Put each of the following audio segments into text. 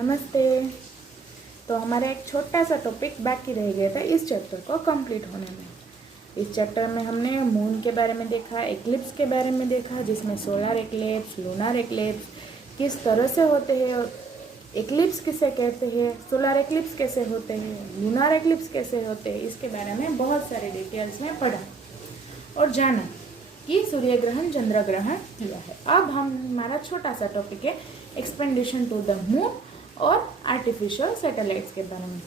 नमस्ते। तो हमारा एक छोटा सा टॉपिक बाकी रह गया था इस चैप्टर को कंप्लीट होने में। इस चैप्टर में हमने मून के बारे में देखा, एक्लिप्स के बारे में देखा, जिसमें सोलर एक्लिप्स, लूनर एक्लिप्स किस तरह से होते हैं और एक्लिप्स किसे कहते हैं, सोलर एक्लिप्स कैसे होते हैं, लूनर एक्लिप्स कैसे होते हैं, इसके बारे में बहुत सारे डिटेल्स में पढ़ा और जाना कि सूर्य ग्रहण चंद्र ग्रहण किया है। अब हमारा छोटा सा टॉपिक है एक्सपेडिशन टू द मून और आर्टिफिशियल सैटेलाइट्स के बारे में।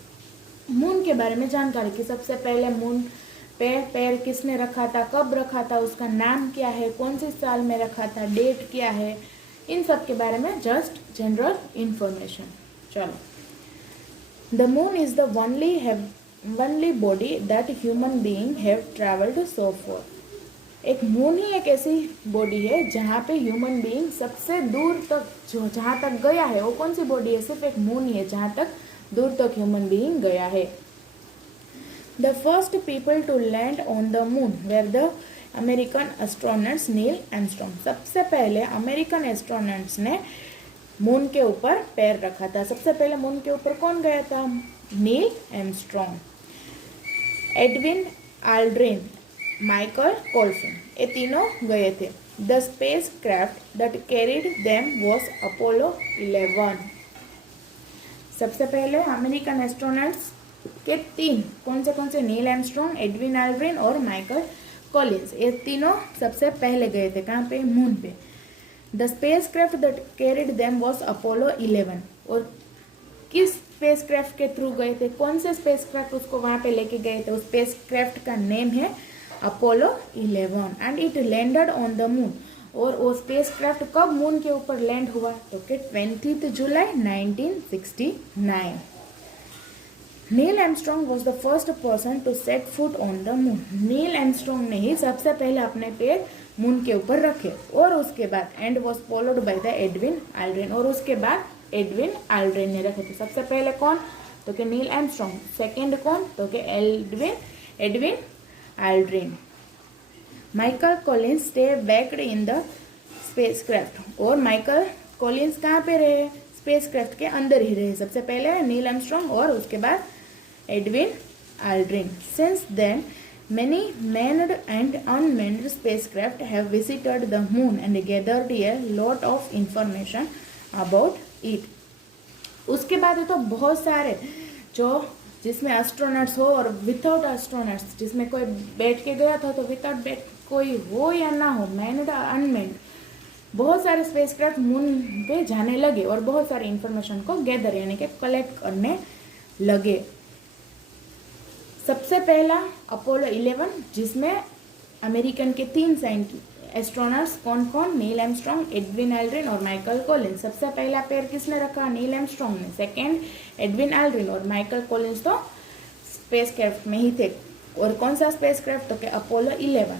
मून के बारे में जानकारी कि सबसे पहले मून पे पैर किसने रखा था, कब रखा था, उसका नाम क्या है, कौन सी साल में रखा था, डेट क्या है, इन सब के बारे में जस्ट जनरल इंफॉर्मेशन। चलो, the moon is the only body that human being have travelled so for. एक मून ही एक ऐसी बॉडी है जहाँ पे ह्यूमन बीइंग सबसे दूर तक जो जहाँ तक गया है। वो कौन सी बॉडी है? सिर्फ एक मून ही है जहाँ तक दूर तक ह्यूमन बीइंग गया है। The first people to land on the moon were the American astronauts Neil Armstrong. सबसे पहले अमेरिकन एस्ट्रोनॉट्स ने मून के ऊपर पैर रखा था। सबसे पहले मून के ऊपर कौन गया था? Neil Armstrong, Edwin Aldrin, Michael Colson, ये तीनों गए थे। The spacecraft that carried them was Apollo 11। सबसे पहले अमेरिकन एस्ट्रोनॉट्स के तीन कौन से नील आर्मस्ट्रॉन्ग, एडविन आल्ड्रिन और माइकल कॉलिंस, ये तीनों सबसे पहले गए थे। कहाँ पे? मून पे। The spacecraft that carried them was Apollo 11। और किस स्पेस क्राफ्ट के थ्रू गए थे? कौन से स्पेस क्राफ्ट उसको वहाँ पे लेके गए थे? उस स्पेस क्राफ्ट का नेम है Apollo 11 and it landed on the moon. और वो स्पेस क्राफ्ट कब मून के ऊपर लैंड हुआ? तो कि 20 जुलाई 1969। Neil Armstrong was the first person to set foot on the moon. Neil Armstrong ने ही सबसे पहले अपने पैर मून के ऊपर रखे और उसके बाद and was followed by the Edwin Aldrin. और उसके बाद एडविन आल्ड्रिन ने रखे थे। सबसे पहले कौन? तो कि नील आर्मस्ट्रॉन्ग। सेकेंड कौन? तो कि Edwin Aldrin. Michael Collins stay backed in the spacecraft. और माइकल कॉलिंस कहाँ पे रहे? स्पेसक्राफ्ट के अंदर ही रहे। सबसे पहले नील आर्मस्ट्रॉन्ग और उसके बाद Edwin Aldrin. Since then many manned and unmanned spacecraft have visited the moon and gathered a lot of information about it. उसके बाद है तो बहुत सारे जो जिसमें एस्ट्रोनॉट्स हो और विदाउट एस्ट्रोनॉट्स, जिसमें कोई बैठ के गया था तो विदाउट बैठ कोई हो या ना हो, मैन्ड और अनमैन्ड, बहुत सारे स्पेसक्राफ्ट मून पे जाने लगे और बहुत सारे इंफॉर्मेशन को गैदर यानी कि कलेक्ट करने लगे। सबसे पहला अपोलो 11 जिसमें अमेरिकन के तीन एस्ट्रोनॉट्स कौन कौन? नील आर्मस्ट्रॉन्ग, एडविन आल्ड्रिन और माइकल कॉलिंस। सबसे पहला पैर किसने रखा? नील आर्मस्ट्रॉन्ग ने। सेकेंड एडविन आल्ड्रिन और माइकल कॉलिंस तो स्पेसक्राफ्ट में ही थे। और कौन सा स्पेसक्राफ्ट? तो कि अपोलो 11।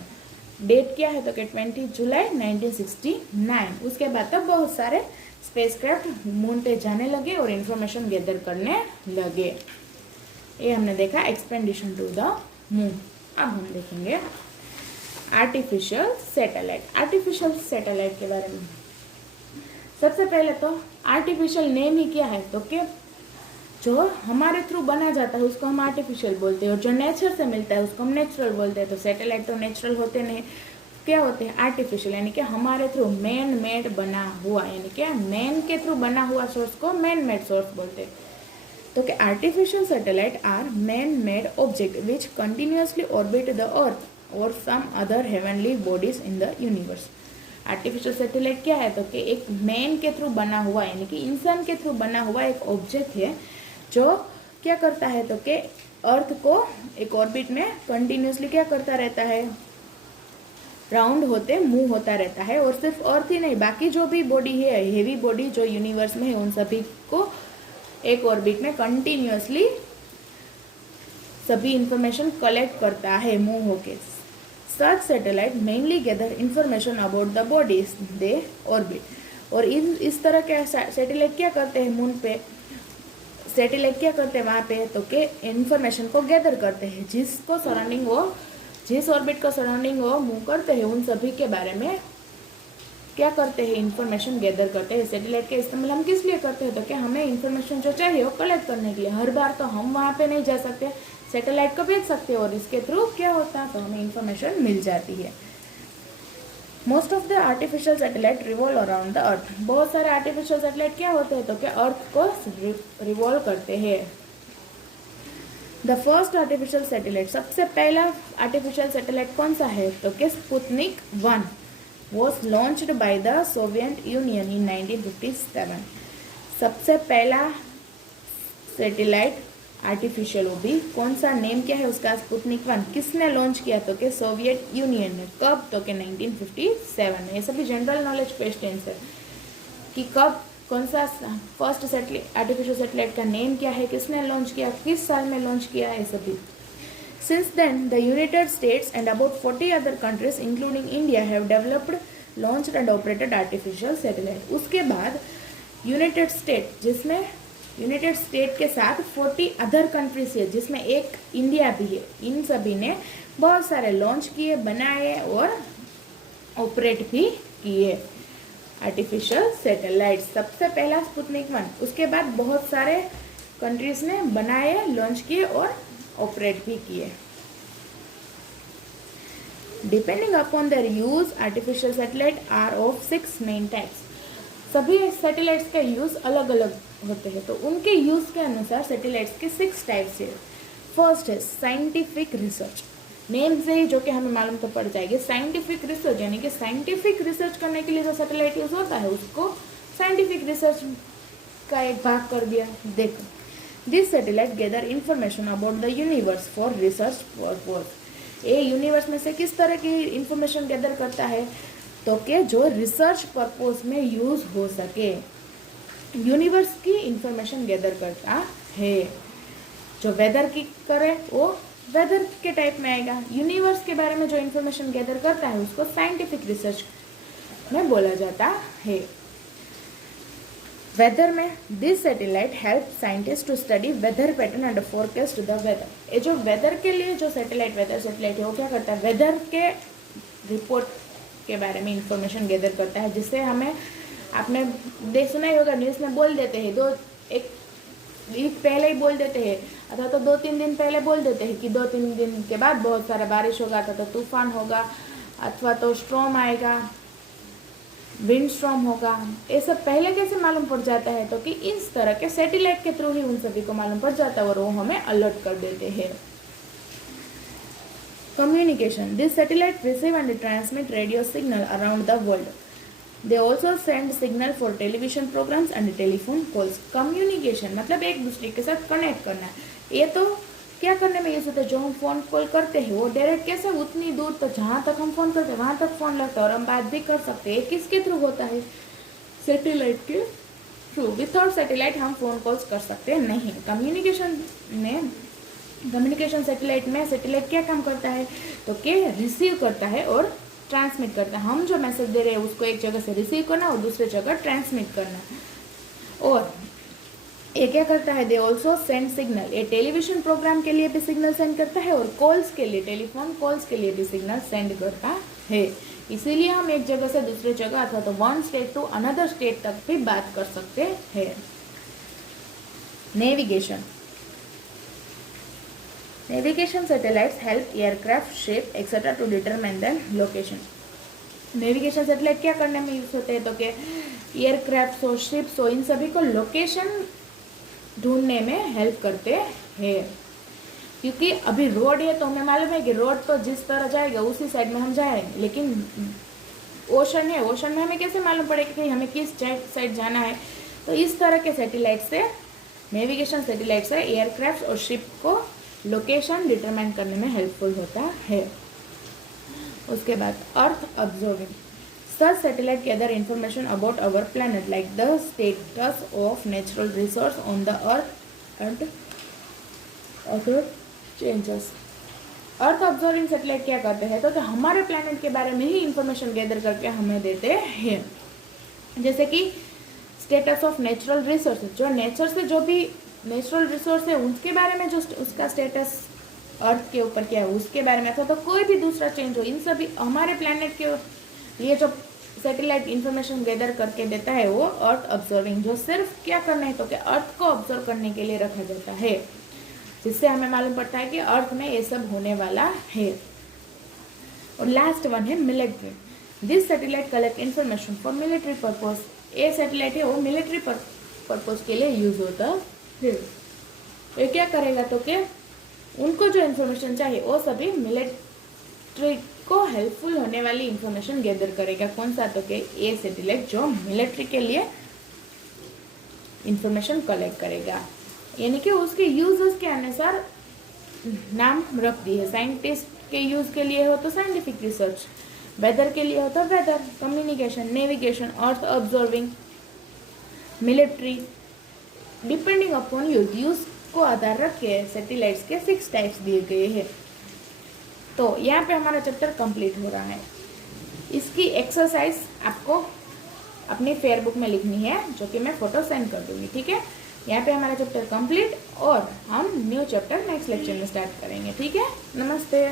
डेट क्या है? तो कि 20 जुलाई 1969। उसके बाद तो बहुत सारे स्पेसक्राफ्ट मून पे जाने लगे और इन्फॉर्मेशन गैदर करने लगे। ये हमने देखा एक्सपेडिशन टू द मून। अब हम देखेंगे आर्टिफिशियल सैटेलाइट। आर्टिफिशियल सैटेलाइट के बारे में सबसे पहले तो आर्टिफिशियल नेम ही क्या है? तो कि जो हमारे थ्रू बना जाता है उसको हम आर्टिफिशियल बोलते हैं और जो नेचर से मिलता है उसको हम नेचुरल बोलते हैं। तो सैटेलाइट तो नेचुरल होते नहीं, क्या होते हैं? आर्टिफिशियल, यानी कि हमारे थ्रू मैन मेड बना हुआ, यानी कि मैन के थ्रू बना हुआ सोर्स को मैन मेड सोर्स बोलते हैं। तो कि artificial satellite are man made object which continuously orbit the earth और some other heavenly bodies in the universe. Artificial satellite क्या है? तो कि एक मैन के थ्रू बना हुआ यानी कि इंसान के थ्रू बना हुआ एक ऑब्जेक्ट है जो क्या करता है? तो कि अर्थ को एक ऑर्बिट में कंटिन्यूसली क्या करता रहता है? राउंड होते मूव होता रहता है। और सिर्फ अर्थ ही नहीं, बाकी जो भी बॉडी है, हेवी बॉडी जो यूनिवर्स में है, उन सभी को एक ऑर्बिट में कंटिन्यूसली सभी इंफॉर्मेशन कलेक्ट करता है मूव होके। Such satellite mainly gather information about the bodies they orbit. और इस तरह के सैटेलाइट क्या करते हैं मून पे? सैटेलाइट क्या करते हैं वहाँ पे? तो कि इंफॉर्मेशन को गैदर करते हैं जिसको सराउंडिंग वो, जिस ऑर्बिट को सराउंडिंग वो मूव करते हैं, उन सभी के बारे में क्या करते हैं, इन्फॉर्मेशन गैदर करते हैं। सैटेलाइट का इस्तेमाल हम किस लिए करते हैं, तो क्या हमें इन्फॉर्मेशन जो चाहिए वो कलेक्ट करने के लिए। हर बार तो हम वहाँ पे नहीं जा सकते, सैटेलाइट को भेज सकते हैं और इसके थ्रू क्या होता है, तो हमें इन्फॉर्मेशन मिल जाती है। Most of the artificial satellite revolve around the earth. बहुत सारे आर्टिफिशियल सैटेलाइट क्या होते हैं, तो क्या अर्थ को रिवॉल्व करते हैं। द फर्स्ट आर्टिफिशियल सैटेलाइट, सबसे पहला आर्टिफिशियल सैटेलाइट कौन सा है, तो क्या Sputnik 1 was launched by the Soviet Union in 1957। सबसे पहला सैटेलाइट आर्टिफिशियल, वो भी कौन सा, नेम क्या है उसका, स्पुतनिक 1। किसने लॉन्च किया, तो कि सोवियत यूनियन ने। कब, तो कि 1957 में। ये सभी जनरल नॉलेज क्वेश्चंस है कि कब, कौन सा फर्स्ट सैटेलाइट, आर्टिफिशियल सैटेलाइट का नेम क्या है, किसने लॉन्च किया, किस साल में लॉन्च किया है, सभी। Since then, the United States and about 40 other countries, including India, have developed, launched and operated artificial satellite। उसके बाद यूनाइटेड स्टेट, जिसमें यूनाइटेड स्टेट के साथ 40 अदर कंट्रीज है, जिसमें एक इंडिया भी है, इन सभी ने बहुत सारे लॉन्च किए, बनाए और ऑपरेट भी किए आर्टिफिशियल सैटेलाइट। सबसे पहला स्पुतनिक 1, उसके बाद बहुत सारे कंट्रीज ने बनाए, लॉन्च किए और ऑपरेट भी किए। Depending upon their use, artificial satellite are of 6 main types. सभी सैटेलाइट्स का यूज अलग अलग होते हैं, तो उनके यूज के अनुसार सैटेलाइट्स के 6 टाइप्स है। फर्स्ट है साइंटिफिक रिसर्च, नेम से ही जो कि हमें मालूम तो पड़ जाएगी। साइंटिफिक रिसर्च यानी कि साइंटिफिक रिसर्च करने के लिए जो सैटेलाइट यूज होता है उसको साइंटिफिक रिसर्च का एक भाग कर दिया। देखो, this satellite gather information about the universe for research purpose. ये यूनिवर्स में से किस तरह की इंफॉर्मेशन गैदर करता है, तो कि जो रिसर्च पर्पज में यूज हो सके, यूनिवर्स की इंफॉर्मेशन गैदर करता है। जो वेदर की करे वो वेदर के टाइप में आएगा। यूनिवर्स के बारे में जो इंफॉर्मेशन गैदर करता है उसको साइंटिफिक रिसर्च में बोला जाता है। वेदर में this satellite help scientist to study weather pattern and forecast the weather. ये जो वेदर के लिए जो सैटेलाइट, वेदर सैटेलाइट है, वो क्या करता है, वेदर के रिपोर्ट के बारे में इंफॉर्मेशन गैदर करता है, जिससे हमें, आपने देख सुना ही होगा, न्यूज़ में बोल देते हैं, एक वीक पहले ही बोल देते हैं, अथवा तो 2-3 दिन पहले बोल देते हैं कि 2-3 दिन के बाद बहुत सारा बारिश होगा, अथवा तो तूफान होगा, अथवा तो स्ट्रॉम आएगा, विंड स्ट्रॉम होगा। ये सब पहले कैसे मालूम पड़ जाता है, तो कि इस तरह के सैटेलाइट के थ्रू ही उन सभी को मालूम पड़ जाता है और वो हमें अलर्ट कर देते हैं। Communication, this satellite receive and transmit radio signal around the world. They also send signal for television programs and telephone calls. Communication मतलब एक दूसरे के साथ कनेक्ट करना है। ये तो क्या करने में यूज होता है, जो हम फोन कॉल करते हैं वो डायरेक्ट कैसे, उतनी दूर तक, जहाँ तक हम फोन करते हैं वहाँ तक फोन लगता है और हम बात भी कर सकते हैं। किसके थ्रू होता है, सैटेलाइट के थ्रू। विदाउट सैटेलाइट हम फोन कॉल्स कर सकते नहीं। कम्युनिकेशन सैटेलाइट में सैटेलाइट क्या काम करता है, तो कि रिसीव करता है और ट्रांसमिट करता है। हम जो मैसेज दे रहे हैं उसको एक जगह से रिसीव करना और दूसरे जगह ट्रांसमिट करना। और ये क्या करता है, दे ऑल्सो सेंड सिग्नल। ये टेलीविजन प्रोग्राम के लिए भी सिग्नल सेंड करता है और कॉल्स के लिए, टेलीफोन कॉल्स के लिए भी सिग्नल सेंड करता है। इसीलिए हम एक जगह से दूसरे जगह अथवा तो one state to another state तक भी बात कर सकते हैं। Navigation, navigation satellites help aircraft, ship etcetera to determine the location. Navigation satellite क्या करने में यूज होते हैं, तो कि एयरक्राफ्ट हो, शिप्स हो, इन सभी को लोकेशन ढूंढने में हेल्प करते हैं। क्योंकि अभी रोड है तो हमें मालूम है कि रोड तो जिस तरह जाएगा उसी साइड में हम जाएंगे, लेकिन ओशन है, ओशन में हमें कैसे मालूम पड़ेगा कि हमें किस साइड जाना है। तो इस तरह के सैटेलाइट से, नेविगेशन सैटेलाइट से एयरक्राफ्ट और शिप को लोकेशन डिटरमाइन करने में हेल्पफुल होता है। उसके बाद अर्थ observing, such satellite gather information about our planet like the status of natural resource on the earth and other changes। Earth observing satellite क्या करते हैं, तो हमारे प्लैनेट के बारे में ही इंफॉर्मेशन गैदर करके हमें देते हैं। जैसे कि स्टेटस ऑफ नेचुरल रिसोर्स, जो नेचर से जो भी नेचुरल रिसोर्स है उसके बारे में, जो उसका स्टेटस अर्थ के ऊपर क्या है उसके बारे में, अथवा तो कोई भी दूसरा चेंज हो, इन सभी हमारे प्लैनेट के लिए जो सैटेलाइट इंफॉर्मेशन गैदर करके देता है वो अर्थ ऑब्जर्विंग, जो सिर्फ क्या करना है तो क्या अर्थ को ऑब्जर्व करने के लिए रखा जाता है, जिससे हमें मालूम पड़ता है कि अर्थ में ये सब होने वाला है। और लास्ट वन है military. This satellite collect information for military purpose. ये सैटेलाइट है वो मिलिट्री पर्पज के लिए यूज होता है। ये क्या करेगा तो क्या उनको जो इन्फॉर्मेशन चाहिए वो सभी मिलिट्री को हेल्पफुल होने वाली इंफॉर्मेशन गैदर करेगा। कौन सा तो क्या ये सैटेलाइट जो मिलिट्री के लिए इंफॉर्मेशन कलेक्ट करेगा, यानी कि उसके यूजर्स के अनुसार नाम रख दी है। साइंटिस्ट के यूज के लिए हो तो साइंटिफिक रिसर्च, वेदर के लिए हो तो weather, communication, navigation, earth observing, military, depending upon use को आधार रख के सैटेलाइट्स के 6 टाइप्स दिए गए हैं। तो यहाँ पे हमारा चैप्टर कंप्लीट हो रहा है। इसकी एक्सरसाइज आपको अपनी फेयर बुक में लिखनी है, जो कि मैं फोटो सेंड कर दूंगी, ठीक है। यहाँ पे हमारा चैप्टर कंप्लीट और हम न्यू चैप्टर नेक्स्ट लेक्चर में स्टार्ट करेंगे, ठीक है। नमस्ते।